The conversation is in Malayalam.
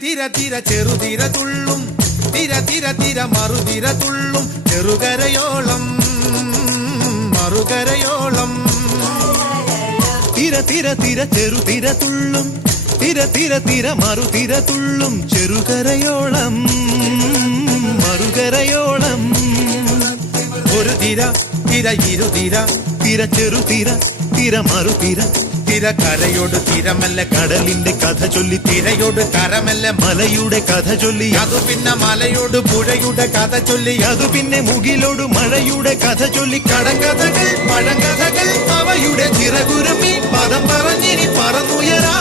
തിര തിര ചെറുതിര തുള്ളും തിര തിര തിര മറുതിര തുള്ളും ചെറുകരയോളം മറുകരയോളം തിര തിര തിര ചെറുതിര തുള്ളും തിര തിര തിര മറുതിര തുള്ളും ചെറുകരയോളം മറുകരയോളം ഒരു തിര തിര ഇരുതിര തിര ചെറുതിര തിര മറുതിര തിര കരയോട് തിരമല്ല കടലിന്റെ കഥ ചൊല്ലി തിരയോട് കരമല്ല മലയുടെ കഥ ചൊല്ലി അതു പിന്നെ മലയോട് പുഴയുടെ കഥ ചൊല്ലി അതു പിന്നെ മുകിലോട് മഴയുടെ കഥ ചൊല്ലി കടങ്കഥകൾ പഴങ്കഥകൾ അവയുടെ ചിറകുരുമി പദം പറഞ്ഞിനി പറന്നുയരാ